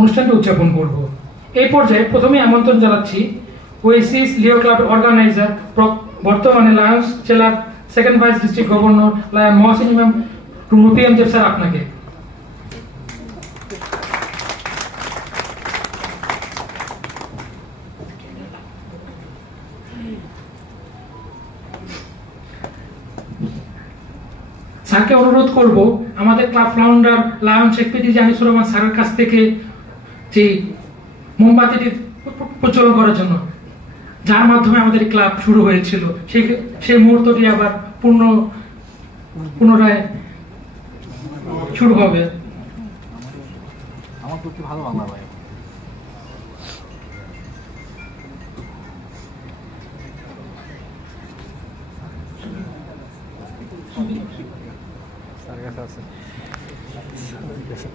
অনুষ্ঠানটি উদযাপন করব। এই পর্যায়ে প্রথমে আমন্ত্রণ জানাচ্ছি ওয়েসিস লিও ক্লাবের অর্গানাইজার বর্তমানে লায়ন্স জেলার second vice district governor Lion Mohsin Imam Rumu PMZ sir আপনাকে। স্যারকে অনুরোধ করব আমাদের ক্লাব ফাউন্ডার লায়ন শেখ পিদি জানিসুর রহমান স্যারের কাছ থেকে যে মোমবাতিটি প্রচলন করার জন্য, যার মাধ্যমে আমাদের ক্লাব শুরু হয়েছিল, সেই মুহূর্তটি আবার পুনরায় শুরু হবে। আমার তো ভালো বাংলা ভাই।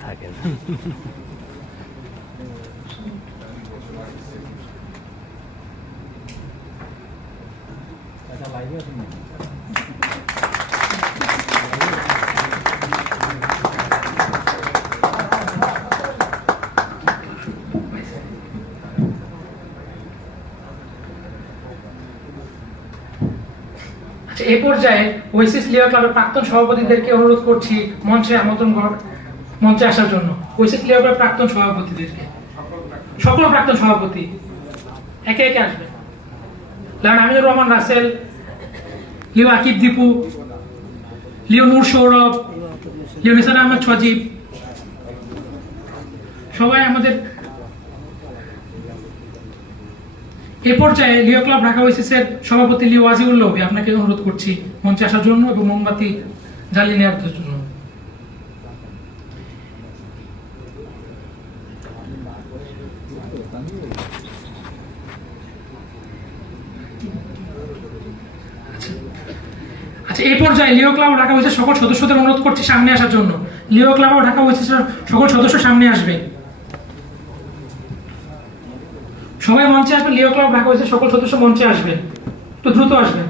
থাকে লাইভে আছে নাকি? এই পর্যায়ে ওয়েসিস লিও ক্লাবের প্রাক্তন সভাপতিদেরকে অনুরোধ করছি মঞ্চে আসার জন্য। ওয়েসিস লিও ক্লাবের প্রাক্তন সভাপতিদেরকে, সকল প্রাক্তন সভাপতি একে একে আসবে। লায়ন আমিনুর রহমান রাসেল, লিও আকিব দীপু, লিও নূর সৌরভ, লিও নিসার আহমেদ সজীব, সবাই আমাদের। এ পর্যায়ে লিও ক্লাব ঢাকা ওয়েসিসের সভাপতি লিও ওয়াজিউল্লাহ আপনাকে অনুরোধ করছি মঞ্চে আসার জন্য এবং মোমবাতি জ্বালিয়ে নেওয়ার জন্য। আচ্ছা, এই পর্যায়ে লিও ক্লাব ঢাকা ওয়েসিসের সকল সদস্যদের অনুরোধ করছি সামনে আসার জন্য। লিও ক্লাব ও ঢাকা ওয়েসিসের সকল সদস্য সামনে আসবে। সবাই মঞ্চে আসবেন। লিও ক্লাব ঢাকা ওয়েসিসের সকল সদস্য মঞ্চে আসবেন, একটু দ্রুত আসবেন।